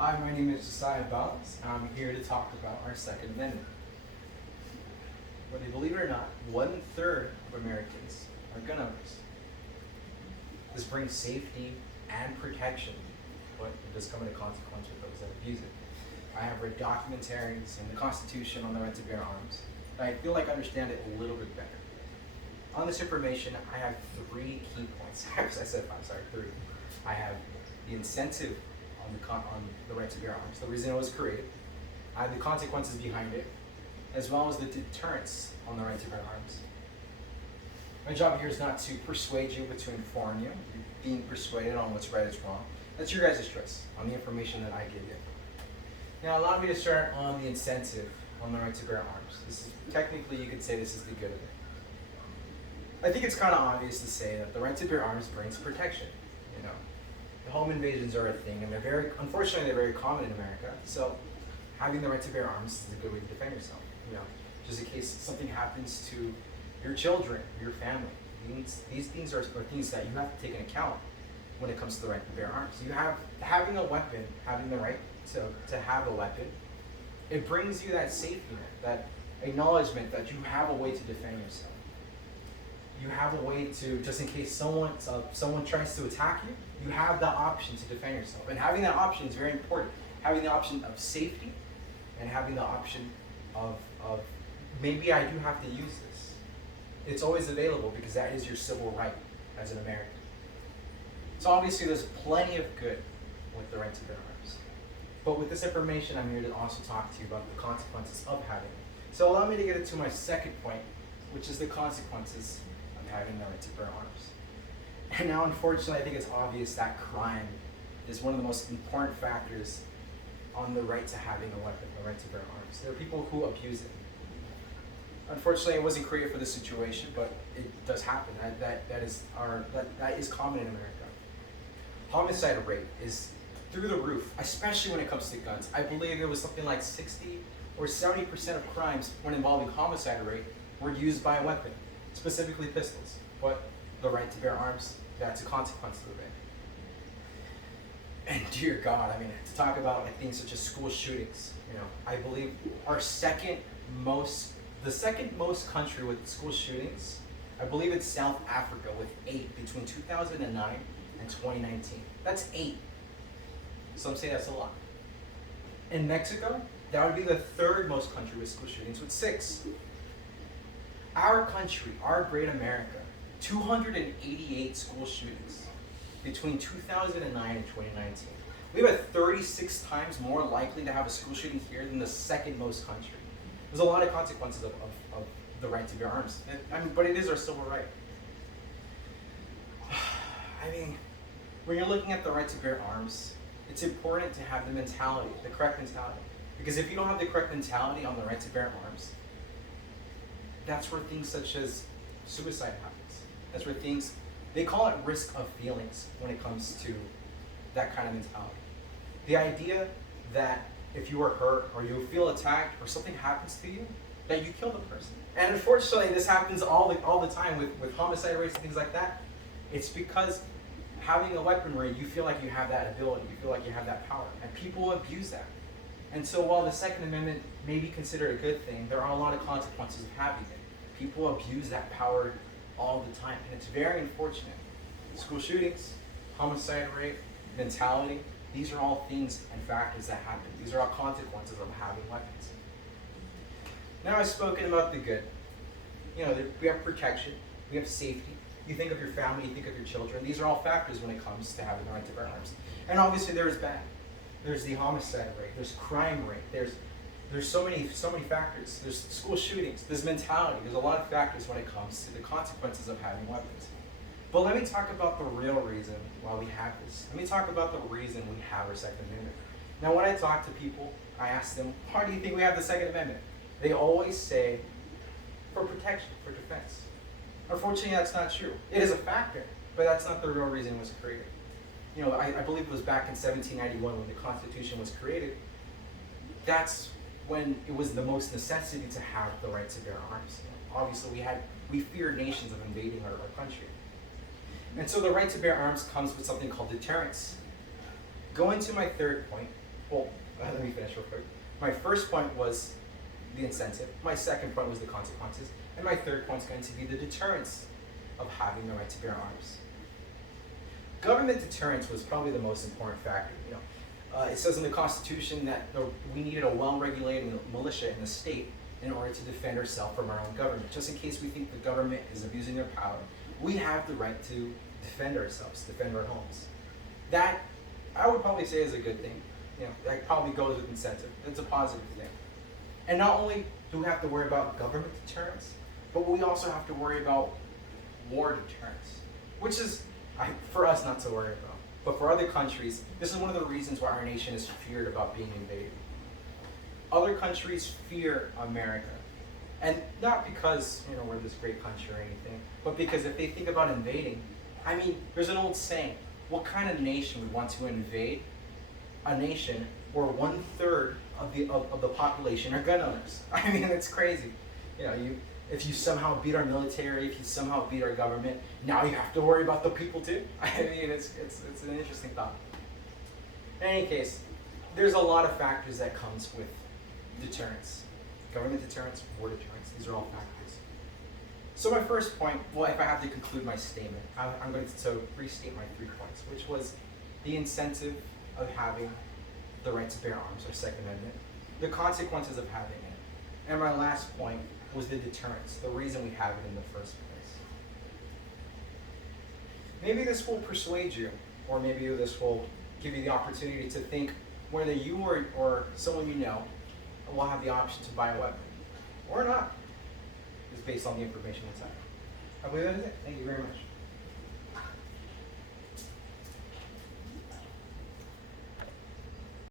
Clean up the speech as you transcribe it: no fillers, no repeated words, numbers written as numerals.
Hi, my name is Josiah Bowles. I'm here to talk about our Second Amendment. Whether you believe it or not, 1/3 of Americans are gun owners. This brings safety and protection, but it does come at a consequence for those that abuse it. I have read documentaries and the Constitution on the right to bear arms, and I feel like I understand it a little bit better. On this information, I have 3 key points. I said 5, sorry, 3. I have the incentive on the right to bear arms, the reason it was created. I have the consequences behind it, as well as the deterrence on the right to bear arms. My job here is not to persuade you, but to inform you. You're being persuaded on what's right is wrong. That's your guys' choice on the information that I give you. Now, allow me to start on the incentive on the right to bear arms. This is technically, you could say this is the good of it. I think it's kind of obvious to say that the right to bear arms brings protection. You know, the home invasions are a thing, and unfortunately, they're very common in America. So, having the right to bear arms is a good way to defend yourself. You know, just in case something happens to your children, your family. These things are things that you have to take into account when it comes to the right to bear arms. Having a weapon, having the right to have a weapon, it brings you that safety net, that acknowledgement that you have a way to defend yourself. You have a way to, just in case someone tries to attack you, you have the option to defend yourself. And having that option is very important. Having the option of safety and having the option of maybe I do have to use this. It's always available because that is your civil right as an American. So obviously there's plenty of good with the right to bear arms. But with this information, I'm here to also talk to you about the consequences of having it. So allow me to get into my second point, which is the consequences of having the right to bear arms. And now, unfortunately, I think it's obvious that crime is one of the most important factors on the right to having a weapon, the right to bear arms. There are people who abuse it. Unfortunately, it wasn't created for this situation, but it does happen. That is common in America. Homicide rate is through the roof, especially when it comes to guns. I believe there was something like 60 or 70% of crimes when involving homicide rate were used by a weapon, specifically pistols. But the right to bear arms, that's a consequence of it. And dear God, I mean, to talk about like things such as school shootings, you know, I believe the second most country with school shootings, I believe it's South Africa with 8 between 2009 and 2019. That's 8. Some say that's a lot. In Mexico, that would be the 3rd most country with school shootings with 6. Our country, our great America, 288 school shootings between 2009 and 2019. We have a 36 times more likely to have a school shooting here than the 2nd most country. There's a lot of consequences of the right to bear arms. But it is our civil right. I mean, when you're looking at the right to bear arms, it's important to have the mentality, the correct mentality. Because if you don't have the correct mentality on the right to bear arms, that's where things such as suicide happens. That's where they call it risk of feelings when it comes to that kind of mentality. The idea that if you are hurt or you feel attacked or something happens to you, that you kill the person. And unfortunately, this happens all the time with homicide rates and things like that. It's because having a weaponry, you feel like you have that ability, you feel like you have that power, and people abuse that. And so while the Second Amendment may be considered a good thing, there are a lot of consequences of having it. People abuse that power all the time, and it's very unfortunate. School shootings, homicide rate, mentality, these are all things and factors that happen. These are all consequences of having weapons. Now I've spoken about the good. You know, we have protection, we have safety. You think of your family, you think of your children. These are all factors when it comes to having the right to bear arms. And obviously there's bad. There's the homicide rate, there's crime rate, there's so many factors. There's school shootings, there's mentality, there's a lot of factors when it comes to the consequences of having weapons. But let me talk about the real reason why we have this. Let me talk about the reason we have our Second Amendment. Now when I talk to people, I ask them, why do you think we have the Second Amendment? They always say, for protection, for defense. Unfortunately, that's not true. It is a factor, but that's not the real reason it was created. You know, I believe it was back in 1791 when the Constitution was created. That's when it was the most necessity to have the right to bear arms. Obviously, we feared nations of invading our country. And so the right to bear arms comes with something called deterrence. Going to my third point, Well, let me finish real quick. My first point was the incentive. My second point was the consequences. And my third point is going to be the deterrence of having the right to bear arms. Government deterrence was probably the most important factor. It says in the Constitution that we needed a well-regulated militia in the state in order to defend ourselves from our own government. Just in case we think the government is abusing their power, we have the right to defend ourselves, defend our homes. That, I would probably say, is a good thing. That probably goes with incentive. It's a positive thing. And not only do we have to worry about government deterrence, but we also have to worry about war deterrence, which is, for us, not to worry about. But for other countries, this is one of the reasons why our nation is feared about being invaded. Other countries fear America. And not because, we're this great country or anything, but because if they think about invading, there's an old saying, what kind of nation would want to invade a nation where 1/3 of the population are gun owners? It's crazy. If you somehow beat our military, if you somehow beat our government, now you have to worry about the people too. It's an interesting thought. In any case, there's a lot of factors that comes with deterrence. Government deterrence, war deterrence, these are all factors. So my first point, if I have to conclude my statement, I'm going to restate my 3 points, which was the incentive of having the right to bear arms, or Second Amendment, the consequences of having it, and my last point was the deterrence, the reason we have it in the first place. Maybe this will persuade you, or maybe this will give you the opportunity to think whether you or someone you know will have the option to buy a weapon, or not. It's based on the information inside. I believe that is it. Thank you very much.